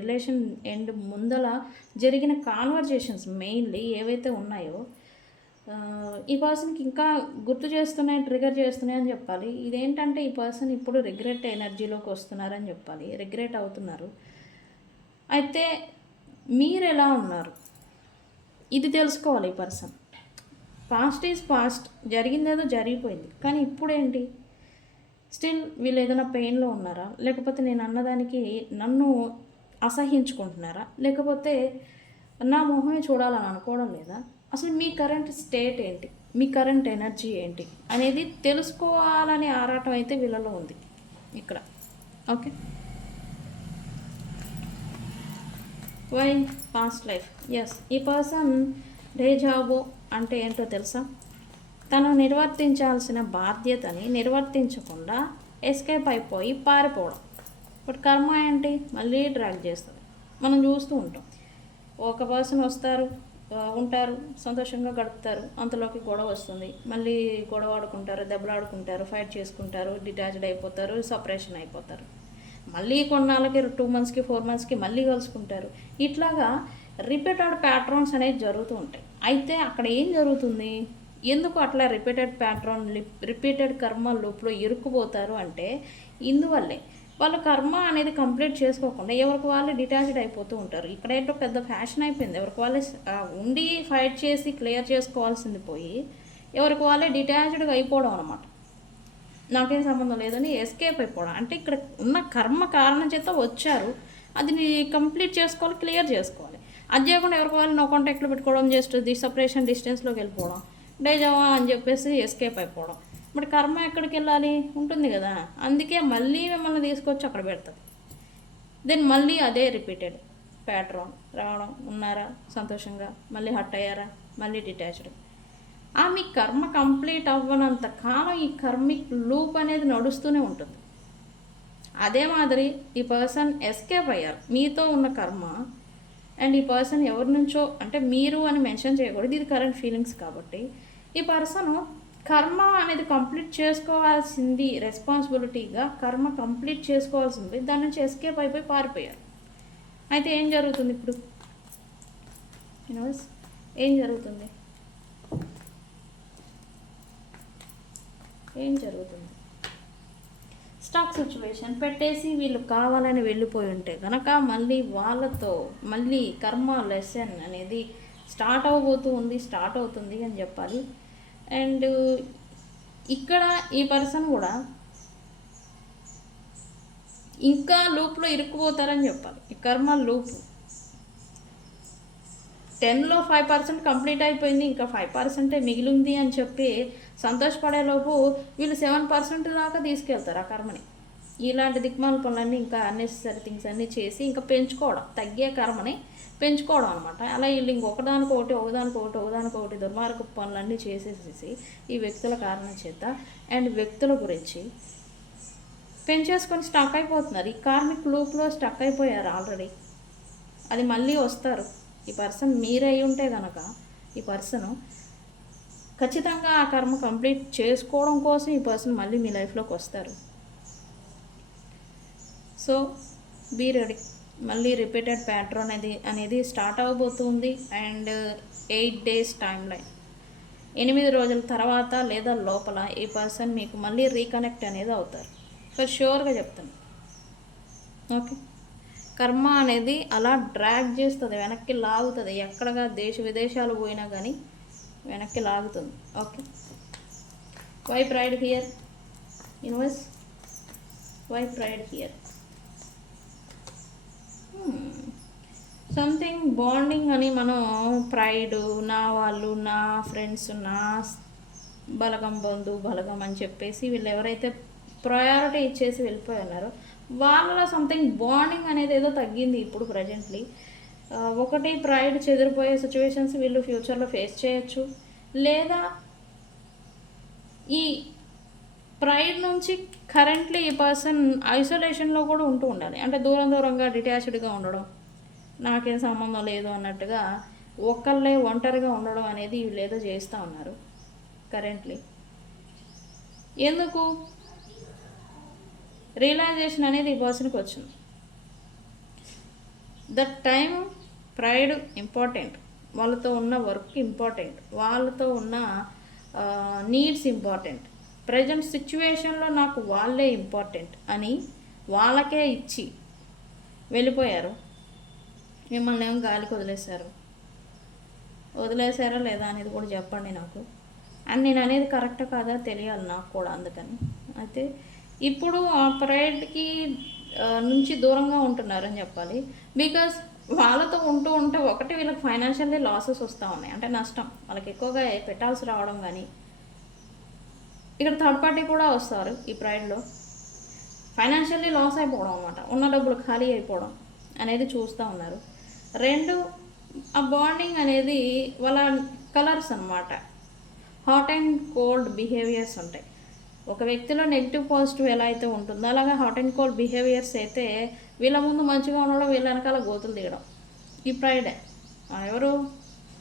రిలేషన్ ఎండ్ ముందల జరిగిన కాన్వర్జేషన్స్ మెయిన్లీ ఏవైతే ఉన్నాయో ఈ పర్సన్కి ఇంకా గుర్తు చేస్తున్నాయి, ట్రిగర్ చేస్తున్నాయి అని చెప్పాలి. ఇదేంటంటే ఈ పర్సన్ ఇప్పుడు రిగ్రెట్ ఎనర్జీలోకి వస్తున్నారని చెప్పాలి, రిగ్రెట్ అవుతున్నారు. అయితే మీరు ఎలా ఉన్నారు ఇది తెలుసుకోవాలి ఈ పర్సన్. పాస్ట్ ఈజ్ పాస్ట్, జరిగిందేదో జరిగిపోయింది, కానీ ఇప్పుడేంటి? స్టిల్ వీళ్ళు ఏదైనా పెయిన్లో ఉన్నారా, లేకపోతే నేను అన్నదానికి నన్ను అసహించుకుంటున్నారా, లేకపోతే నా మొహమే చూడాలని అనుకోవడం లేదా? అసలు మీ కరెంట్ స్టేట్ ఏంటి, మీ కరెంట్ ఎనర్జీ ఏంటి అనేది తెలుసుకోవాలనే ఆరాటం అయితే వీళ్ళలో ఉంది ఇక్కడ. Okay, why past life? Yes, ఈ పర్సన్ డేజావో అంటే ఏంటో తెలుసా? తను నిర్వర్తించాల్సిన బాధ్యతని నిర్వర్తించకుండా ఎస్కేప్ అయిపోయి పారిపోవడం. బట్ కర్మ ఏంటి? మళ్ళీ డ్రాగ్ చేస్తుంది. మనం చూస్తూ ఉంటాం, ఒక పర్సన్ వస్తారు, ఉంటారు, సంతోషంగా గడుపుతారు, అంతలోకి గొడవ వస్తుంది, మళ్ళీ గొడవ ఆడుకుంటారు, దెబ్బలాడుకుంటారు, ఫైట్ చేసుకుంటారు, డిటాచ్డ్ అయిపోతారు, సపరేషన్ అయిపోతారు, మళ్ళీ కొన్నాళ్ళకి 2 monthsకి 4 monthsకి మళ్ళీ కలుసుకుంటారు. ఇట్లాగా రిపీటెడ్ ప్యాట్రన్స్ అనేవి జరుగుతూ ఉంటాయి. అయితే అక్కడ ఏం జరుగుతుంది, ఎందుకు అట్లా రిపీటెడ్ కర్మ లూప్లో ఇరుక్కుపోతారు అంటే ఇందువల్లే వాళ్ళ కర్మ అనేది కంప్లీట్ చేసుకోకుండా ఎవరికి వాళ్ళు డిటాచ్డ్ అయిపోతూ ఉంటారు. ఇక్కడ ఏంటో పెద్ద ఫ్యాషన్ అయిపోయింది, ఎవరికి వాళ్ళే ఉండి ఫైట్ చేసి క్లియర్ చేసుకోవాల్సింది పోయి ఎవరికి వాళ్ళే డిటాచ్డ్గా అయిపోవడం అనమాట. నాకేం సంబంధం లేదని ఎస్కేప్ అయిపోవడం. అంటే ఇక్కడ ఉన్న కర్మ కారణం చేత వచ్చారు, అది కంప్లీట్ చేసుకోవాలి, క్లియర్ చేసుకోవాలి. అది చేయకుండా ఎవరికి వాళ్ళు నో కాంటాక్ట్లో పెట్టుకోవడం, జస్ట్ సపరేషన్ డిస్టెన్స్లోకి వెళ్ళిపోవడం, డేజావా అని చెప్పేసి ఎస్కేప్ అయిపోవడం. బట్ కర్మ ఎక్కడికి వెళ్ళాలి, ఉంటుంది కదా, అందుకే మళ్ళీ మిమ్మల్ని తీసుకొచ్చి అక్కడ పెడతారు. దెన్ మళ్ళీ అదే రిపీటెడ్ ప్యాట్రన్ రావడం, ఉన్నారా సంతోషంగా, మళ్ళీ హట్ అయ్యారా, మళ్ళీ డిటాచ్డ్. మీ కర్మ కంప్లీట్ అవ్వనంత కాలం ఈ కర్మిక్ లూప్ అనేది నడుస్తూనే ఉంటుంది. అదే మాదిరి ఈ పర్సన్ ఎస్కేప్ అయ్యారు మీతో ఉన్న కర్మ, అండ్ ఈ పర్సన్ ఎవరి నుంచో, అంటే మీరు అని మెన్షన్ చేయకూడదు, ఇది కరెంట్ ఫీలింగ్స్ కాబట్టి, ఈ పర్సన్ కర్మ అనేది కంప్లీట్ చేసుకోవాల్సింది, రెస్పాన్సిబిలిటీగా కర్మ కంప్లీట్ చేసుకోవాల్సింది, దాని నుంచి ఎస్కేప్ అయిపోయి పారిపోయారు. అయితే ఏం జరుగుతుంది ఇప్పుడు? ఏం జరుగుతుంది? స్టాక్ సిచ్యువేషన్ పెట్టేసి వీళ్ళు కావాలని వెళ్ళిపోయి ఉంటే కనుక మళ్ళీ వాళ్ళతో మళ్ళీ కర్మ లెసన్ అనేది స్టార్ట్ అవుతుంది అని చెప్పాలి. అండ్ ఇక్కడ ఈ పర్సన్ కూడా ఇంకా లూప్లో ఇరుక్కుపోతారని చెప్పాలి. ఈ కర్మ లూప్ 10లో 5% కంప్లీట్ అయిపోయింది, ఇంకా 5% మిగిలింది అని చెప్పి సంతోషపడేలోపు వీళ్ళు 7% దాకా తీసుకెళ్తారు ఆ కర్మని. ఇలాంటి దిక్మాల పనులన్నీ, ఇంకా అన్నెసరీ థింగ్స్ అన్నీ చేసి ఇంకా పెంచుకోవడం, తగ్గే కర్మని పెంచుకోవడం అనమాట. అలా వీళ్ళు ఒకదానికొకటి దుర్మార్గ పనులన్నీ చేసేసేసి ఈ వ్యక్తుల కారణం చేత అండ్ వ్యక్తుల గురించి పెంచేసుకొని స్టక్ అయిపోతున్నారు. ఈ కార్మిక్ లూప్లో స్టక్ అయిపోయారు ఆల్రెడీ. అది మళ్ళీ వస్తారు. ఈ పర్సన్ మీరే అయి ఉంటే కనుక ఈ పర్సను ఖచ్చితంగా ఆ కర్మ కంప్లీట్ చేసుకోవడం కోసం ఈ పర్సన్ మళ్ళీ మీ లైఫ్లోకి వస్తారు. So be ready. మళ్ళీ రిపీటెడ్ ప్యాటర్న్ అనేది స్టార్ట్ అవబోతుంది. అండ్ 8 days టైం లైన్, 8 రోజుల తర్వాత లేదా లోపల ఈ పర్సన్ మీకు మళ్ళీ రీకనెక్ట్ అనేది అవుతారు. ఫర్ ష్యూర్గా చెప్తాను. ఓకే, కర్మ అనేది అలా డ్రాగ్ చేస్తుంది, వెనక్కి లాగుతుంది. ఎక్కడగా దేశ విదేశాలు పోయినా కానీ వెనక్కి లాగుతుంది. Okay, why pride here universe, why pride here? Something bonding అని మనం ప్రైడ్, నా వాళ్ళు, నా ఫ్రెండ్స్, నా బలగం, బంధు బలగం అని చెప్పేసి వీళ్ళు ఎవరైతే ప్రయారిటీ ఇచ్చేసి వెళ్ళిపోయినారో వాళ్ళలో సంథింగ్ బాండింగ్ అనేది ఏదో తగ్గింది ఇప్పుడు ప్రజెంట్లీ. ఒకటి ప్రైడ్ చెదిరిపోయే సిచ్యువేషన్స్ వీళ్ళు ఫ్యూచర్లో ఫేస్ చేయొచ్చు. లేదా ఈ ప్రైడ్ నుంచి కరెంట్లీ ఈ పర్సన్ ఐసోలేషన్లో కూడా ఉంటూ ఉండాలి. అంటే దూరంగా డిటాచ్డ్గా ఉండడం, నాకేం సంబంధం లేదు అన్నట్టుగా ఒక్కళ్ళే ఒంటరిగా ఉండడం అనేది వీళ్ళు ఏదో చేస్తూ ఉన్నారు కరెంట్లీ. ఎందుకు రియలైజేషన్ అనేది ఈ పర్సన్కి వచ్చింది. దట్ టైం ప్రైడ్ ఇంపార్టెంట్, వాళ్ళతో ఉన్న వర్క్ ఇంపార్టెంట్, వాళ్ళతో ఉన్న నీడ్స్ ఇంపార్టెంట్, ప్రజెంట్ సిచ్యువేషన్లో నాకు వాళ్ళే ఇంపార్టెంట్ అని వాళ్ళకే ఇచ్చి వెళ్ళిపోయారు. మిమ్మల్ని ఏమో గాలికి వదిలేశారా లేదా అనేది కూడా చెప్పండి నాకు. అండ్ నేను అనేది కరెక్ట్ కాదా తెలియాలి నాకు కూడా. అందుకని అయితే ఇప్పుడు ఆ ప్రైడ్కి నుంచి దూరంగా ఉంటున్నారని చెప్పాలి. బికాస్ వాళ్ళతో ఉంటే ఒకటి వీళ్ళకి ఫైనాన్షియల్లీ లాసెస్ వస్తూ ఉన్నాయి, అంటే నష్టం, వాళ్ళకి ఎక్కువగా పెట్టాల్సి రావడం. కానీ ఇక్కడ థర్డ్ పార్టీ కూడా వస్తారు ఈ ప్రైడ్లో. ఫైనాన్షియల్లీ లాస్ అయిపోవడం అన్నమాట, ఉన్న డబ్బులు ఖాళీ అయిపోవడం అనేది చూస్తూ ఉన్నారు. 2, ఆ బాండింగ్ అనేది వాళ్ళ కలర్స్ అన్నమాట. హాట్ అండ్ కోల్డ్ బిహేవియర్స్ ఉంటాయి. ఒక వ్యక్తిలో నెగిటివ్ పాజిటివ్ ఎలా అయితే ఉంటుందో అలాగే హాట్ అండ్ కోల్డ్ బిహేవియర్స్ అయితే వీళ్ళ ముందు మంచిగా ఉండడం, వీళ్ళ వెనకాల గోతులు దిగడం. ఈ ప్రైడే ఎవరు?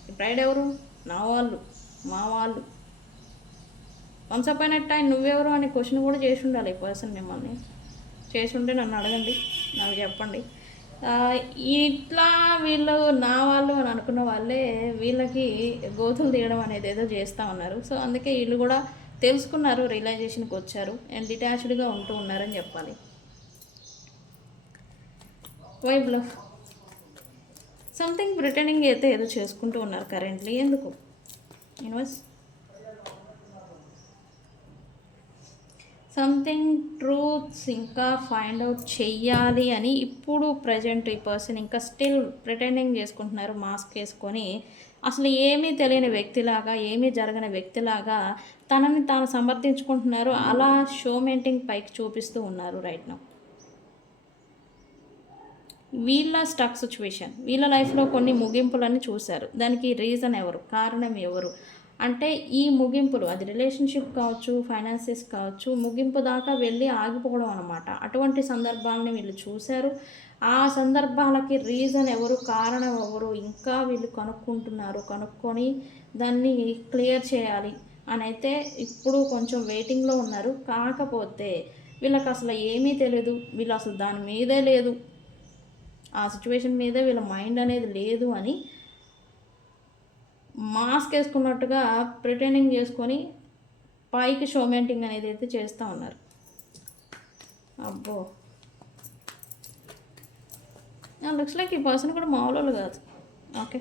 ఈ ప్రైడ్ ఎవరు? నా వాళ్ళు, మా వాళ్ళు. వన్స్ అపాన్ ఎ టైం నువ్వెవరు అనే క్వశ్చన్ కూడా చేసి ఉండాలి ఈ పర్సన్. మిమ్మల్ని చేసి ఉంటే నన్ను అడగండి, నాకు చెప్పండి. ఇట్లా వీళ్ళు నా వాళ్ళు అని అనుకున్న వాళ్ళే వీళ్ళకి గోతులు తీయడం అనేది ఏదో చేస్తూ ఉన్నారు. సో అందుకే వీళ్ళు కూడా తెలుసుకున్నారు, రియలైజేషన్కి వచ్చారు అండ్ డిటాచ్డ్గా ఉంటూ ఉన్నారని చెప్పాలి. Why bluff? సంథింగ్ ప్రిటెండింగ్ అయితే ఏదో చేసుకుంటూ ఉన్నారు కరెంట్లీ. ఎందుకు యూనివర్స్? సంథింగ్ ట్రూత్స్ ఇంకా ఫైండ్ అవుట్ చెయ్యాలి అని ఇప్పుడు ప్రజెంట్ ఈ పర్సన్ ఇంకా స్టిల్ ప్రిటెండింగ్ చేసుకుంటున్నారు, మాస్క్ వేసుకొని. అసలు ఏమీ తెలియని వ్యక్తిలాగా, ఏమీ జరగని వ్యక్తిలాగా తనని తాను సమర్థించుకుంటున్నారు. అలా షో మెయింటింగ్ పైకి చూపిస్తూ ఉన్నారు రైట్ నౌ. వీళ్ళ స్టక్ సిచ్యువేషన్, వీళ్ళ లైఫ్లో కొన్ని ముగింపులని చూశారు. దానికి రీజన్ ఎవరు, కారణం ఎవరు అంటే ఈ ముగింపులు, అది రిలేషన్షిప్ కావచ్చు, ఫైనాన్సెస్ కావచ్చు, ముగింపు దాకా వెళ్ళి ఆగిపోవడం అనమాట. అటువంటి సందర్భాలని వీళ్ళు చూశారు. ఆ సందర్భాలకి రీజన్ ఎవరు, కారణం ఎవరు ఇంకా వీళ్ళు కనుక్కొని దాన్ని క్లియర్ చేయాలి అని అయితే ఇప్పుడు కొంచెం వెయిటింగ్లో ఉన్నారు. కాకపోతే వీళ్ళకి అసలు ఏమీ తెలియదు, వీళ్ళు అసలు దాని మీదే లేదు, ఆ సిచ్యువేషన్ మీదే వీళ్ళ మైండ్ అనేది లేదు అని మాస్క్ వేసుకున్నట్టుగా ప్రిటెండింగ్ చేసుకొని పైకి షో మెయింటింగ్ అనేది అయితే చేస్తూ ఉన్నారు. అబ్బో, లుక్స్ లైక్ ఈ పర్సన్ కూడా మామూలు కాదు. Okay,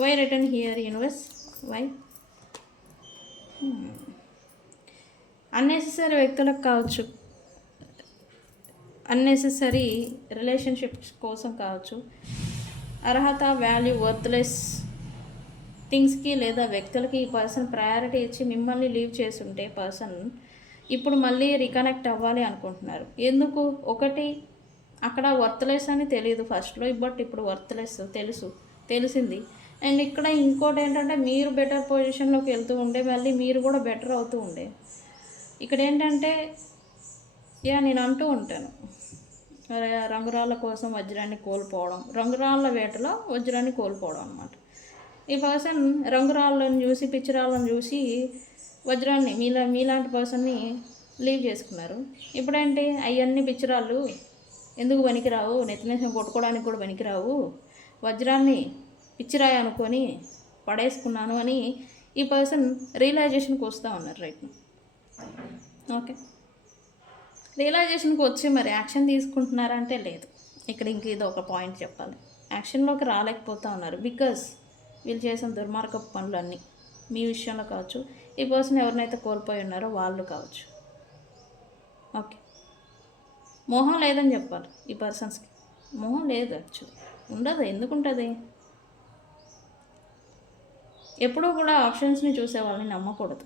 why return here universe? Why? Unnecessary వ్యక్తులకు కావచ్చు, అన్నెసెసరీ రిలేషన్షిప్స్ కోసం కావచ్చు, అర్హత, వాల్యూ, వర్త్లెస్ థింగ్స్కి లేదా వ్యక్తులకి ఈ పర్సన్ ప్రయారిటీ ఇచ్చి మిమ్మల్ని లీవ్ చేస్తుంటే పర్సన్ ఇప్పుడు మళ్ళీ రీకనెక్ట్ అవ్వాలి అనుకుంటున్నారు. ఎందుకు? ఒకటి, అక్కడ వర్త్లెస్ అని తెలియదు ఫస్ట్లో, బట్ ఇప్పుడు వర్త్లెస్ తెలిసింది. అండ్ ఇక్కడ ఇంకోటి ఏంటంటే మీరు బెటర్ పొజిషన్లోకి వెళ్తూ ఉండే మళ్ళీ మీరు కూడా బెటర్ అవుతూ ఉండే. ఇక్కడ ఏంటంటే నేను అంటూ ఉంటాను, రంగురాళ్ళ కోసం వజ్రాన్ని కోల్పోవడం, రంగురాళ్ళ వేటలో వజ్రాన్ని కోల్పోవడం అనమాట. ఈ పర్సన్ రంగురాళ్ళను చూసి, పిచ్చిరాళ్ళను చూసి వజ్రాన్ని మీలాంటి పర్సన్ని లీవ్ చేసుకున్నారు. ఇప్పుడేంటి అవన్నీ పిచ్చిరాళ్ళు ఎందుకు పనికిరావు, నెత్తినేసం కొట్టుకోవడానికి కూడా పనికిరావు, వజ్రాన్ని పిచ్చిరాయి అనుకొని పడేసుకున్నాను అని ఈ పర్సన్ రియలైజేషన్కి వస్తూ ఉన్నారు రైట్. ఓకే, రియలైజేషన్కి వచ్చి మరి యాక్షన్ తీసుకుంటున్నారంటే లేదు. ఇక్కడ ఇంక ఇది ఒక పాయింట్ చెప్పాలి, యాక్షన్లోకి రాలేకపోతూ ఉన్నారు బికాజ్ వీళ్ళు చేసిన దుర్మార్గపు పనులన్నీ మీ విషయంలో కావచ్చు, ఈ పర్సన్ ఎవరినైతే కోల్పోయి ఉన్నారో వాళ్ళు కావచ్చు. ఓకే, మోహం లేదని చెప్పాలి. ఈ పర్సన్స్కి మోహం లేదు, యాక్చువల్లీ ఉండదు. ఎందుకు ఉంటుంది? ఎప్పుడూ కూడా ఆప్షన్స్ని చూసే వాళ్ళని నమ్మకూడదు.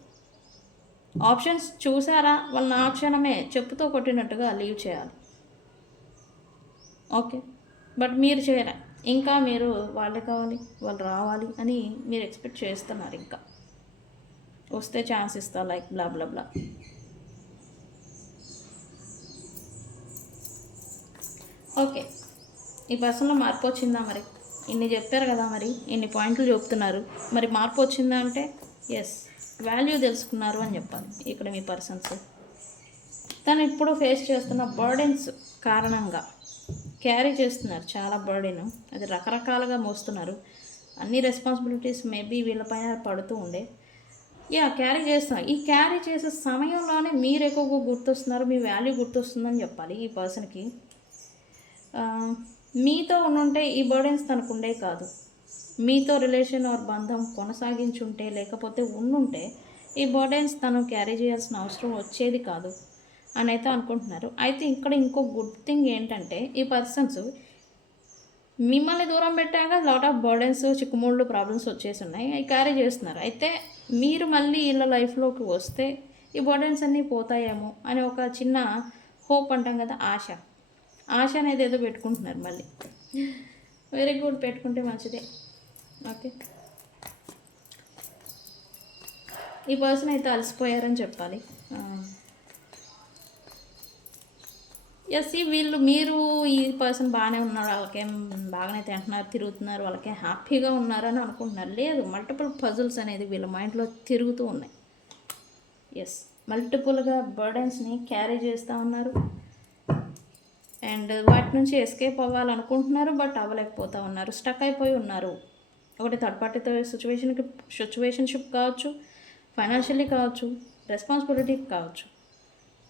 ఆప్షన్స్ చూసారా, వాళ్ళని ఆ క్షణమే చెప్పుతో కొట్టినట్టుగా లీవ్ చేయాలి. ఓకే, బట్ మీరు చేయలే, ఇంకా మీరు వాళ్ళే కావాలి, వాళ్ళు రావాలి అని మీరు ఎక్స్పెక్ట్ చేస్తున్నారు. ఇంకా వస్తే ఛాన్స్ ఇస్తా లైక్ బ్లా బ్లా బ్లా. ఓకే, ఈ పర్సన్లో మార్పు వచ్చిందా? మరి ఇన్ని చెప్పారు కదా, మరి ఇన్ని పాయింట్లు చెప్తున్నారు, మరి మార్పు వచ్చిందా అంటే ఎస్, వాల్యూ తెలుసుకున్నారు అని చెప్పాలి. ఇక్కడ మీ పర్సన్స్ తను ఇప్పుడు ఫేస్ చేస్తున్న బర్డెన్స్ కారణంగా క్యారీ చేస్తున్నారు చాలా బర్డెన్, అది రకరకాలుగా మోస్తున్నారు. అన్ని రెస్పాన్సిబిలిటీస్ మేబీ వీళ్ళపైన పడుతూ ఉండే క్యారీ చేస్తున్నారు. ఈ క్యారీ చేసే సమయంలోనే మీరు ఎక్కువగా గుర్తొస్తున్నారు, మీ వాల్యూ గుర్తొస్తుందని చెప్పాలి. ఈ పర్సన్కి మీతో ఉండుంటే ఈ బర్డెన్స్ తనకుండే కాదు, మీతో రిలేషన్ ఆర్ బంధం కొనసాగించుంటే, లేకపోతే ఉండుంటే ఈ బర్డెన్స్ తను క్యారీ చేయాల్సిన అవసరం వచ్చేది కాదు అని అయితే అనుకుంటున్నారు. అయితే ఇక్కడ ఇంకో గుడ్ థింగ్ ఏంటంటే, ఈ పర్సన్స్ మిమ్మల్ని దూరం పెట్టాక లాట్ ఆఫ్ బర్డెన్స్, చిక్కుముళ్ళు, ప్రాబ్లమ్స్ వచ్చేసి ఉన్నాయి, అవి క్యారీ చేస్తున్నారు. అయితే మీరు మళ్ళీ వీళ్ళ లైఫ్లోకి వస్తే ఈ బర్డెన్స్ అన్నీ పోతాయేమో అని ఒక చిన్న హోప్ అంటాం కదా, ఆశ అనేది ఏదో పెట్టుకుంటున్నారు మళ్ళీ. వెరీ గుడ్, పెట్టుకుంటే మంచిదే. ఓకే, ఈ పర్సన్ అయితే అలసిపోయారని చెప్పాలి. మీరు ఈ పర్సన్ బాగానే ఉన్నారు, వాళ్ళకేం బాగానే తింటున్నారు, తిరుగుతున్నారు, వాళ్ళకేం హ్యాపీగా ఉన్నారని అనుకుంటున్నారు. లేదు, మల్టిపుల్ పజిల్స్ అనేది వీళ్ళ మైండ్లో తిరుగుతూ ఉన్నాయి. మల్టిపుల్గా బర్డెన్స్ని క్యారీ చేస్తూ ఉన్నారు అండ్ వాటి నుంచి ఎస్కేప్ అవ్వాలనుకుంటున్నారు, బట్ అవ్వలేకపోతూ ఉన్నారు, స్టక్ అయిపోయి ఉన్నారు. ఒకటి థర్డ్ పార్టీతో సిచ్యువేషన్షిప్ కావచ్చు, ఫైనాన్షియల్లీ కావచ్చు, రెస్పాన్సిబిలిటీ కావచ్చు,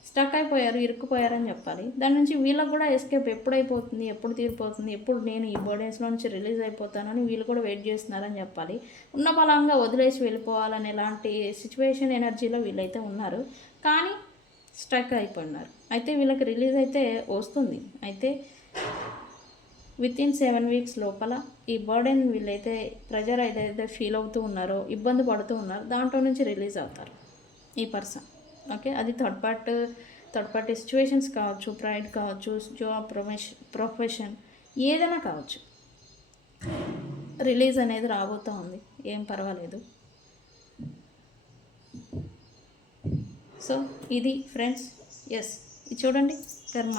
స్టక్ అయిపోయారు, ఇరుక్కుపోయారని చెప్పాలి. దాని నుంచి వీళ్ళకి కూడా ఎస్కేప్ ఎప్పుడైపోతుంది, ఎప్పుడు తీరిపోతుంది, ఎప్పుడు నేను ఈ బర్డెన్స్లో నుంచి రిలీజ్ అయిపోతానని వీళ్ళు కూడా వెయిట్ చేస్తున్నారని చెప్పాలి. ఉన్న బలంగా వదిలేసి వెళ్ళిపోవాలని ఎలాంటి సిచ్యువేషన్ ఎనర్జీలో వీళ్ళైతే ఉన్నారు, కానీ స్ట్రక్ అయిపోయినారు. అయితే వీళ్ళకి రిలీజ్ అయితే వస్తుంది. అయితే వితిన్ 7 weeks లోపల ఈ బర్డెన్ వీళ్ళైతే ప్రెజర్ ఏదైతే ఫీల్ అవుతూ ఉన్నారో, ఇబ్బంది పడుతూ ఉన్నారో, దాంట్లో నుంచి రిలీజ్ అవుతారు ఈ పర్సన్. ఓకే, అది థర్డ్ పార్టీ సిచ్యువేషన్స్ కావచ్చు, ప్రైడ్ కావచ్చు, జాబ్, ప్రొఫెషన్, ఏదైనా కావచ్చు, రిలీజ్ అనేది రాబోతూ ఉంది. ఏం పర్వాలేదు. సో ఇది ఫ్రెండ్స్, ఇది చూడండి, కర్మ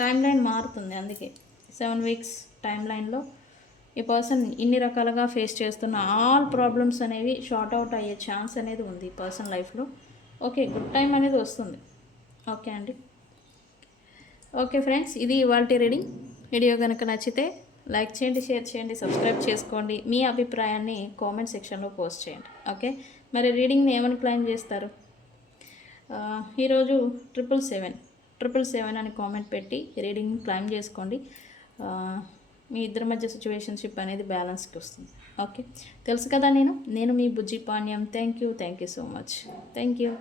టైం లైన్ మారుతుంది. అందుకే 7 weeks టైం లైన్లో ఈ పర్సన్ ఇన్ని రకాలుగా ఫేస్ చేస్తున్న ఆల్ ప్రాబ్లమ్స్ అనేవి షార్ట్ అవుట్ అయ్యే ఛాన్స్ అనేది ఉంది ఈ పర్సన్ లైఫ్లో. ఓకే, గుడ్ టైం అనేది వస్తుంది. ఓకే అండి. ఓకే ఫ్రెండ్స్, ఇది ఇవాల్టి రీడింగ్. వీడియో కనుక నచ్చితే లైక్ చేయండి, షేర్ చేయండి, సబ్స్క్రైబ్ చేసుకోండి. మీ అభిప్రాయాన్ని కామెంట్ సెక్షన్లో పోస్ట్ చేయండి. ఓకే, మరి రీడింగ్ని ఏమని క్లైమ్ చేస్తారు? ఈరోజు 777 అని కామెంట్ పెట్టి రీడింగ్ క్లైమ్ చేసుకోండి. మీ ఇద్దరి మధ్య సిచ్యువేషన్షిప్ అనేది బ్యాలెన్స్కి వస్తుంది. ఓకే, తెలుసు కదా, నేను మీ Bujji Panyam. Thank you so much. Thank you.